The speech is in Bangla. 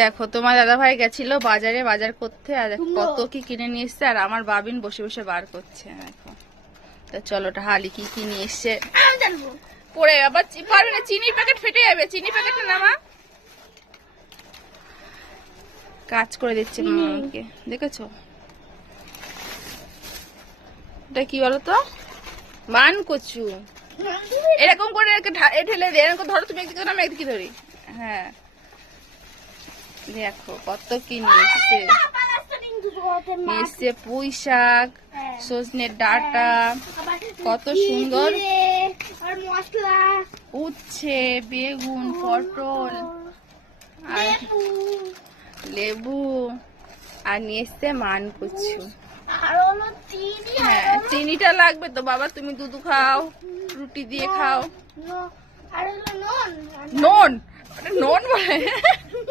দেখো তোমার দাদা ভাই গেছিল বাজারে বাজার করতে, আর কত কি কিনে নিয়ে এসছে, আর আমার বাবিন বসে বসে বার করছে। দেখো তো চলো হালি কি কি নিয়ে এসছে পরে আবার পারবে না, চিনির প্যাকেট ফেটে যাবে, চিনি প্যাকেটটা নামা কাজ করে দিচ্ছে মামাকে, দেখেছো? এটা কি বলতো, মান কচু, এরকম করে ঢেলে দিয়ে এরকম ধরো, তুমি একদিকে আমি একদিকে ধরি। হ্যাঁ দেখো কত কি নিয়ে এসছে, পুঁই শাক, সজনের ডাঁটা, কত সুন্দর উচ্ছে, বেগুন, পটল, আর লেবু, আর নিয়ে এসছে মান কচু। হ্যাঁ চিনিটা লাগবে তো বাবা, তুমি দুধ খাও, রুটি দিয়ে খাও। নুন, নুন বলে